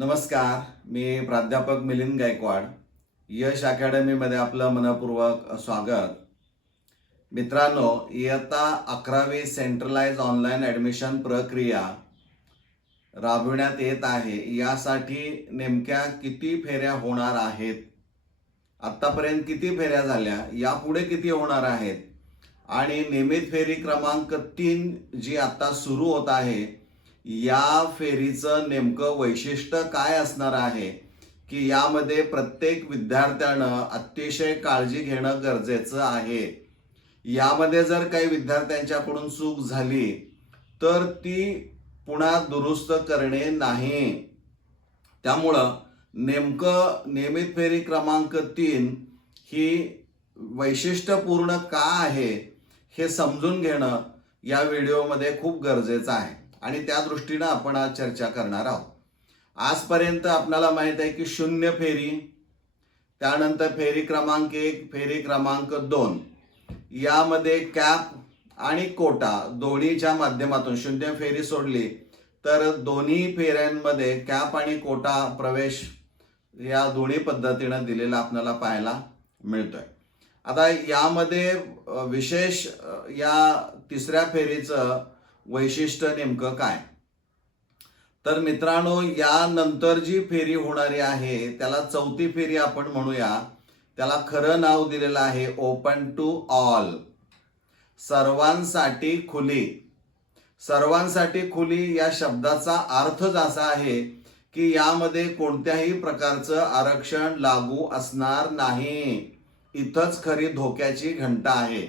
नमस्कार. मी प्राध्यापक मिलिंद गायकवाड. यश अकॅडमीमध्ये आपलं मनपूर्वक स्वागत. मित्रांनो, इयत्ता 11वी सेंट्रलाइज ऑनलाईन ॲडमिशन प्रक्रिया राबविण्यात येत आहे. यासाठी नेमक्या किती फेऱ्या होणार आहेत, आत्तापर्यंत किती फेऱ्या झाल्या, यापुढे किती होणार आहेत आणि नियमित फेरी क्रमांक 3 जी आता सुरू होत आहे, या फेरीचं नेमकं वैशिष्ट्य काय असणार आहे की यामध्ये प्रत्येक विद्यार्थ्यानं अतिशय काळजी घेणं गरजेचं आहे. यामध्ये जर काही विद्यार्थ्यांच्याकडून चूक झाली तर ती पुन्हा दुरुस्त करणे नाही. त्यामुळं नेमकं नियमित फेरी क्रमांक 3 ही वैशिष्ट्यपूर्ण का आहे हे समजून घेणं या व्हिडिओमध्ये खूप गरजेचं आहे आणि त्या दृष्टीनं आपण आज चर्चा करणार आहोत. आजपर्यंत आपल्याला माहित आहे की 0 फेरी, त्यानंतर फेरी क्रमांक 1, फेरी क्रमांक 2 यामध्ये कॅप आणि कोटा दोन्हीच्या माध्यमातून 0 फेरी सोडली तर दोन्ही फेऱ्यांमध्ये कॅप आणि कोटा प्रवेश या दोन्ही पद्धतीनं दिलेला आपल्याला पाहायला मिळतोय. आता यामध्ये विशेष या तिसऱ्या फेरीचं वैशिष्ट्य नेमकं काय, तर मित्रांनो, यानंतर जी फेरी होणारी आहे त्याला चौथी फेरी आपण म्हणूया. त्याला खरं नाव दिलेलं आहे ओपन टू ऑल, सर्वांसाठी खुली. सर्वांसाठी खुली या शब्दाचा अर्थच असा आहे की यामध्ये कोणत्याही प्रकारचं आरक्षण लागू असणार नाही. इथंच खरी धोक्याची घंटा आहे.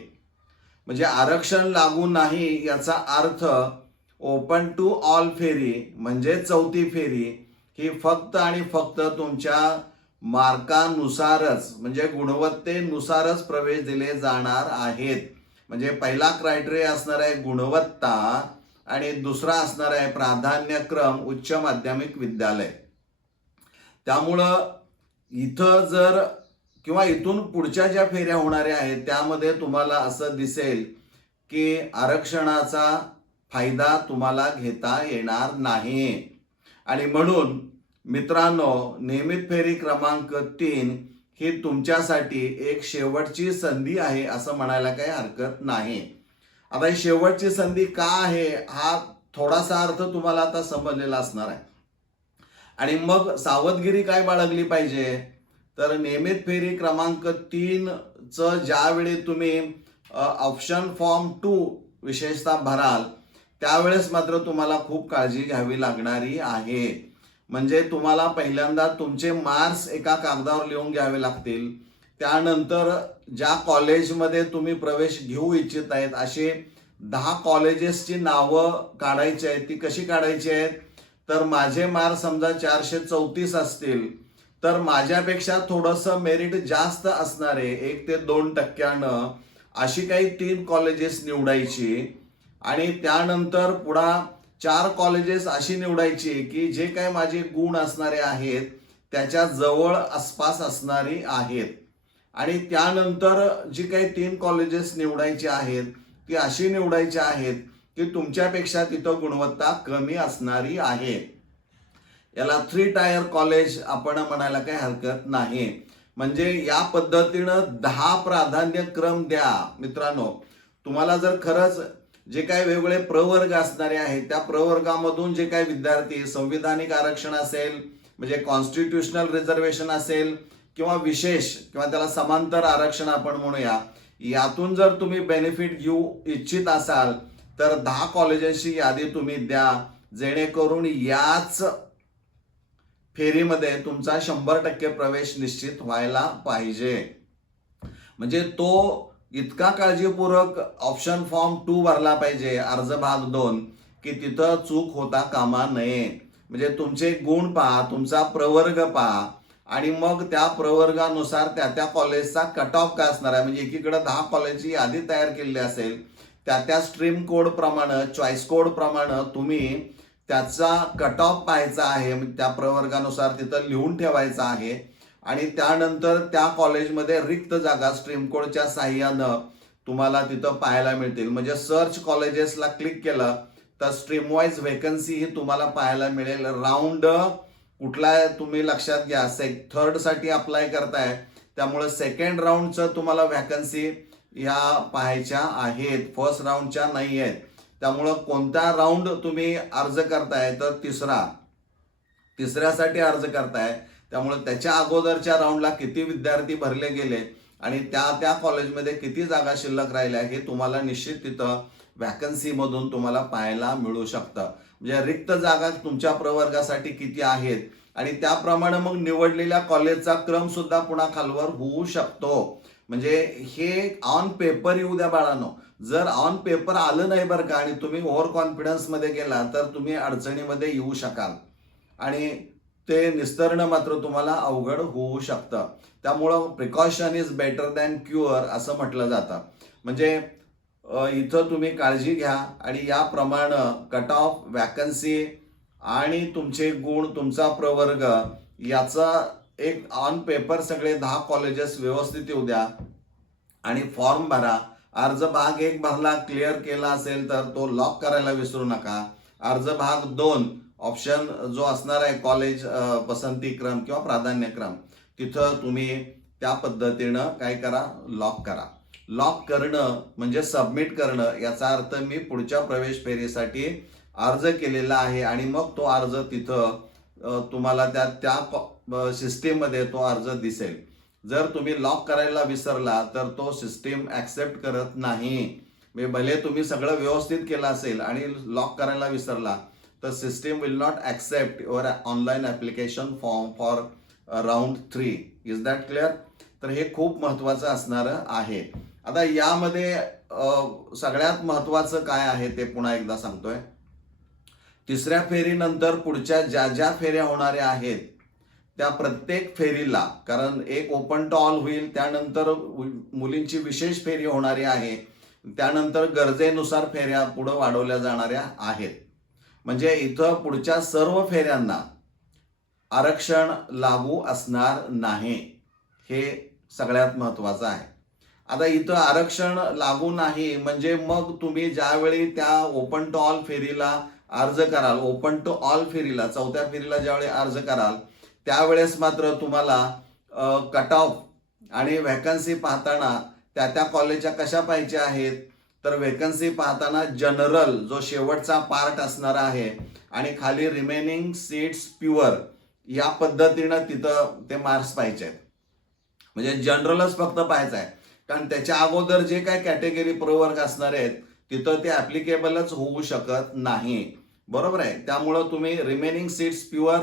म्हणजे आरक्षण लागू नाही याचा अर्थ ओपन टू ऑल फेरी म्हणजे चौथी फेरी ही फक्त आणि फक्त तुमच्या मार्कानुसारच म्हणजे गुणवत्तेनुसारच प्रवेश दिले जाणार आहेत. म्हणजे पहिला क्रायटेरिया असणार आहे गुणवत्ता आणि दुसरा असणार आहे प्राधान्यक्रम उच्च माध्यमिक विद्यालय. त्यामुळं इथं जर किंवा इथून पुढच्या ज्या फेऱ्या होणाऱ्या आहेत त्यामध्ये तुम्हाला असं दिसेल की आरक्षणाचा फायदा तुम्हाला घेता येणार नाही. आणि म्हणून मित्रांनो, नियमित फेरी क्रमांक 3 ही तुमच्यासाठी एक शेवटची संधी आहे असं म्हणायला काही हरकत नाही. आता ही शेवटची संधी का आहे हा थोडासा अर्थ तुम्हाला आता समजलेला असणार आहे. आणि मग सावधगिरी काय बाळगली पाहिजे, तर नियमित फेरी क्रमांक 3 चं ज्यावेळी तुम्ही ऑप्शन फॉर्म 2 विशेषतः भराल त्यावेळेस मात्र तुम्हाला खूप काळजी घ्यावी लागणारी आहे. म्हणजे तुम्हाला पहिल्यांदा तुमचे मार्क्स एका कागदावर लिहून घ्यावे लागतील. त्यानंतर ज्या कॉलेजमध्ये तुम्ही प्रवेश घेऊ इच्छित आहेत असे 10 कॉलेजेसची नावं काढायची आहेत. ती कशी काढायची आहेत, तर माझे मार्क्स समजा 434 असतील तर माझ्यापेक्षा थोडंसं मेरिट जास्त असणारे 1 ते 2% अशी काही 3 कॉलेजेस निवडायची आणि त्यानंतर पुढे 4 कॉलेजेस अशी निवडायची की जे काही माझे गुण असणारे आहेत त्याच्या जवळ आसपास असणारी आहेत. आणि त्यानंतर जी काही 3 कॉलेजेस निवडायची आहेत ती अशी निवडायची आहेत की तुमच्यापेक्षा तिथं गुणवत्ता कमी असणारी आहे. याला 3 टायर कॉलेज आपण म्हणायला काही हरकत नाही. म्हणजे या पद्धतीनं 10 प्राधान्यक्रम द्या. मित्रांनो, तुम्हाला जर खरंच जे काही वेगवेगळे प्रवर्ग असणारे आहेत त्या प्रवर्गामधून जे काही विद्यार्थी संविधानिक आरक्षण असेल म्हणजे कॉन्स्टिट्यूशनल रिझर्वेशन असेल किंवा विशेष किंवा त्याला समांतर आरक्षण आपण म्हणूया, यातून जर तुम्ही बेनिफिट घेऊ इच्छित असाल तर 10 कॉलेजेसची यादी तुम्ही द्या, जेणेकरून याच फेरीमध्ये तुमचा 100% प्रवेश निश्चित व्हायला पाहिजे. म्हणजे तो इतका काळजीपूर्वक ऑप्शन फॉर्म 2 भरला पाहिजे, अर्ज भाग 2, की तिथं चूक होता कामा नये. म्हणजे तुमचे गुण पहा, तुमचा प्रवर्ग पहा आणि मग त्या प्रवर्गानुसार त्या कॉलेजचा कट ऑफ काय असणार आहे. म्हणजे एकीकडे 10 कॉलेजची यादी तयार केलेली असेल, त्या स्ट्रीम कोड प्रमाणे चॉईस कोड प्रमाणे तुम्ही त्याचा कट ऑफ पाहायचा आहे. त्या प्रवर्गानुसार तिथं लिहून ठेवायचा आहे आणि त्यानंतर त्या कॉलेजमध्ये रिक्त जागा स्ट्रीम कोडच्या साहाय्यानं तुम्हाला तिथं पाहायला मिळतील. म्हणजे सर्च कॉलेजेसला क्लिक केलं तर स्ट्रीम वाईज व्हेकन्सी ही तुम्हाला पाहायला मिळेल. राऊंड कुठला तुम्ही लक्षात घ्या, थर्डसाठी अप्लाय करताय, त्यामुळे सेकंड राऊंडचं तुम्हाला व्हॅकन्सी या पाहायच्या आहेत, फर्स्ट राऊंडच्या नाही आहेत. त्यामुळं कोणता राऊंड तुम्ही अर्ज करताय, तर तिसऱ्यासाठी अर्ज करताय, त्यामुळे त्याच्या अगोदरच्या राऊंडला किती विद्यार्थी भरले गेले आणि त्या कॉलेजमध्ये किती जागा शिल्लक राहिल्या हे तुम्हाला निश्चित तिथं व्हॅकन्सीमधून तुम्हाला पाहायला मिळू शकतं. म्हणजे रिक्त जागा तुमच्या प्रवर्गासाठी किती आहेत आणि त्याप्रमाणे मग निवडलेल्या कॉलेजचा क्रम सुद्धा पुन्हा खालवर होऊ शकतो. म्हणजे हे ऑन पेपर येऊ द्या बाळांनो. जर ऑन पेपर आलं नाही बरं का आणि तुम्ही ओव्हर कॉन्फिडन्समध्ये गेला तर तुम्ही अडचणीमध्ये येऊ शकाल आणि ते निस्तरणं मात्र तुम्हाला अवघड होऊ शकतं. त्यामुळं precaution is better than cure असं म्हटलं जातं. म्हणजे इथं तुम्ही काळजी घ्या आणि याप्रमाणे कट ऑफ, व्हॅकन्सी आणि तुमचे गुण, तुमचा प्रवर्ग याचा एक ऑन पेपर सगळे 10 कॉलेजेस व्यवस्थित येऊ द्या आणि फॉर्म भरा. अर्ज भाग 1 भरला, क्लिअर केला असेल तर तो लॉक करायला विसरू नका. अर्ज भाग 2 ऑप्शन जो असणार आहे कॉलेज पसंतीक्रम किंवा प्राधान्यक्रम, तिथं तुम्ही त्या पद्धतीनं काय करा, लॉक करा. लॉक करणं म्हणजे सबमिट करणं, याचा अर्थ मी पुढच्या प्रवेश फेरीसाठी अर्ज केलेला आहे आणि मग तो अर्ज तिथं तुम्हाला त्या सिस्टीममध्ये तो अर्ज दिसेल. जर तुम्ही लॉक करायला विसरला तर तो सिस्टीम ॲक्सेप्ट करत नाही. म्हणजे भले तुम्ही सगळं व्यवस्थित केलं असेल आणि लॉक करायला विसरला तर system will not accept your online application form for round 3. Is that clear? तर हे खूप महत्त्वाचं असणारं आहे. आता यामध्ये सगळ्यात महत्त्वाचं काय आहे ते पुन्हा एकदा सांगतोय. तिसऱ्या फेरीनंतर पुढच्या ज्या फेऱ्या होणाऱ्या आहेत त्या प्रत्येक फेरीला, कारण एक ओपन टू ऑल होईल, त्यानंतर मुलींची विशेष फेरी होणारी आहे, त्यानंतर गरजेनुसार फेऱ्या पुढे वाढवल्या जाणाऱ्या आहेत. म्हणजे इथं पुढच्या सर्व फेऱ्यांना आरक्षण लागू असणार नाही, हे सगळ्यात महत्त्वाचं आहे. आता इथं आरक्षण लागू नाही म्हणजे मग तुम्ही ज्यावेळी त्या ओपन टू ऑल फेरीला अर्ज कराल, ओपन टू ऑल फेरीला, चौथ्या फेरीला ज्यावेळी अर्ज कराल त्यावेळेस मात्र तुम्हाला कट ऑफ आणि व्हॅकन्सी पाहताना त्या कॉलेजच्या कशा पाहिजे आहेत, तर व्हॅकन्सी पाहताना जनरल जो शेवटचा पार्ट असणार आहे आणि खाली रिमेनिंग सीट्स प्युअर या पद्धतीनं तिथं ते मार्क्स पाहिजे आहेत. म्हणजे जनरलच फक्त पाहायचं आहे, कारण त्याच्या अगोदर जे काय कॅटेगरी प्रवर्ग असणार आहेत तिथं ते ॲप्लिकेबलच होऊ शकत नाही. बरोबर आहे. त्यामुळं तुम्ही रिमेनिंग सीट्स प्युअर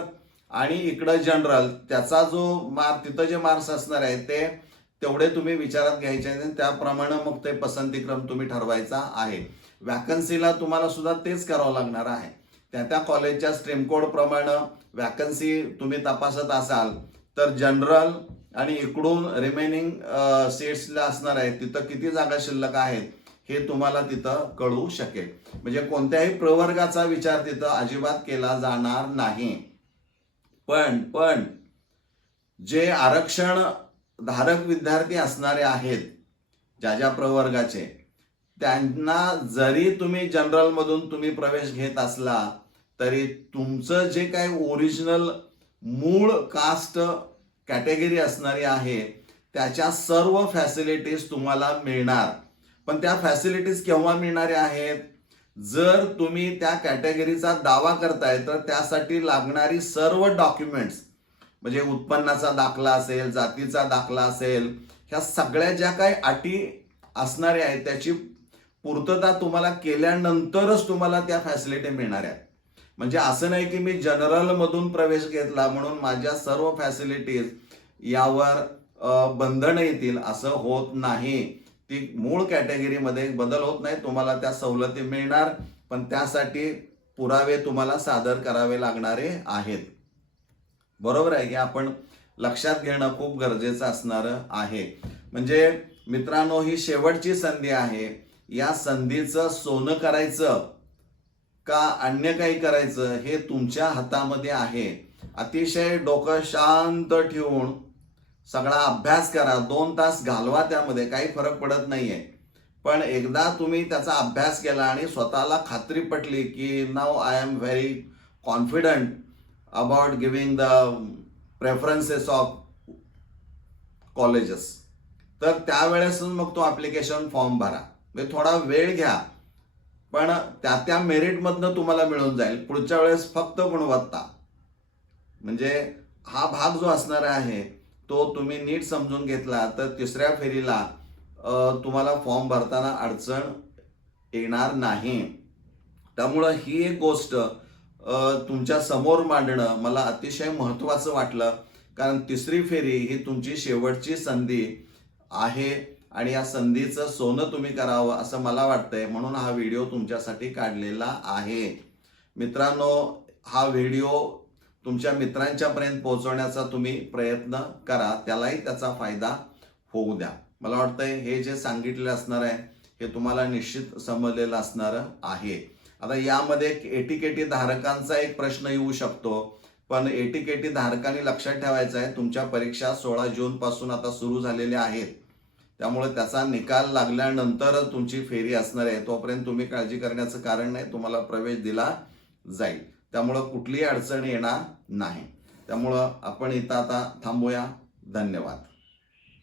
आणि इकडं जनरल, त्याचा जो तिथं जे मार्क्स असणार आहेत ते तेवढे तुम्ही विचारात घ्यायचे आणि त्याप्रमाणे मग ते पसंतीक्रम तुम्ही ठरवायचा आहे. व्हॅकन्सीला तुम्हाला सुद्धा तेच करावं लागणार आहे. त्या कॉलेजच्या स्ट्रीम कोड प्रमाणे व्हॅकन्सी तुम्ही तपासत असाल तर जनरल आणि इकडून रिमेनिंग सीट्सला असणार आहे तिथं किती जागा शिल्लक आहेत हे तुम्हाला तिथं कळू शकेल. म्हणजे कोणत्याही प्रवर्गाचा विचार तिथं अजिबात केला जाणार नाही. पण जे आरक्षण धारक विद्यार्थी असणारे आहेत ज्या प्रवर्गाचे, त्यांना जरी तुम्ही जनरलमधून तुम्ही प्रवेश घेत असला तरी तुमचं जे काही ओरिजिनल मूळ कास्ट कॅटेगरी असणारी आहे त्याच्या सर्व फॅसिलिटीज तुम्हाला मिळणार. पण त्या फॅसिलिटीज केव्हा मिळणाऱ्या आहेत, जर तुम्ही त्या कॅटेगरीचा दावा करताय तर त्यासाठी लागणारी सर्व डॉक्युमेंट्स, म्हणजे उत्पन्नाचा दाखला असेल, जातीचा दाखला असेल, ह्या सगळ्या ज्या काही अटी असणाऱ्या आहेत त्याची पूर्तता तुम्हाला केल्यानंतरच तुम्हाला त्या फॅसिलिटी मिळणार आहेत. म्हणजे असं नाही की मी जनरलमधून प्रवेश घेतला म्हणून माझ्या सर्व फॅसिलिटीज यावर बंधन येतील, असं होत नाही. ती मूळ कॅटेगरीमध्ये बदल होत नाही, तुम्हाला त्या सवलती मिळणार, पण त्यासाठी पुरावे तुम्हाला सादर करावे लागणारे आहेत. बरोबर आहे की आपण लक्षात घेणं खूप गरजेचं असणारं आहे. म्हणजे मित्रांनो, ही शेवटची संधी आहे. या संधीचं सोनं करायचं का अन्य काही करायचं हे तुमच्या हातामध्ये आहे. अतिशय डोकं शांत ठेवून सगळा अभ्यास करा, 2 तास घालवा, त्यामध्ये काही फरक पडत नाहीये. पण एकदा तुम्ही त्याचा अभ्यास केला आणि स्वतःला खात्री पटली की नाव I am very confident about giving the preferences of colleges, तर त्यावेळेस मग तो ॲप्लिकेशन फॉर्म भरा. म्हणजे थोडा वेळ घ्या, पण त्या मेरिटमधनं तुम्हाला मिळून जाईल. पुढच्या वेळेस फक्त गुणवत्ता, म्हणजे हा भाग जो असणार आहे तो तुम्ही नीट समजून घेतला तर तिसऱ्या फेरीला तुम्हाला फॉर्म भरताना अडचण येणार नाही. त्यामुळं ही एक गोष्ट तुमच्या समोर मांडणं मला अतिशय महत्त्वाचं वाटलं, कारण तिसरी फेरी ही तुमची शेवटची संधी आहे आणि या संधीचं सोनं तुम्ही करावं असं मला वाटतंय, म्हणून हा व्हिडिओ तुमच्यासाठी काढलेला आहे. मित्रांनो, हा व्हिडिओ तुमच्या मित्रांच्यापर्यंत पोहोचवण्याचा तुम्ही प्रयत्न करा, त्यालाही त्याचा फायदा होऊ द्या. मला वाटतंय हे जे सांगितलेलं असणार आहे हे तुम्हाला निश्चित समजलेलं असणार आहे. आता यामध्ये एटीकेटी धारकांचा एक प्रश्न येऊ शकतो, पण एटीकेटी धारकांनी लक्षात ठेवायचं आहे तुमच्या परीक्षा 16 जून पासून आता सुरू झालेल्या आहेत. त्यामुळे त्याचा निकाल लागल्यानंतर तुमची फेरी असणार आहे. तोपर्यंत तुम्ही काळजी करण्याचं कारण नाही, तुम्हाला प्रवेश दिला जाईल. त्यामुळं कुठलीही अडचण येणार नाही. त्यामुळं आपण इथं आता थांबूया. धन्यवाद.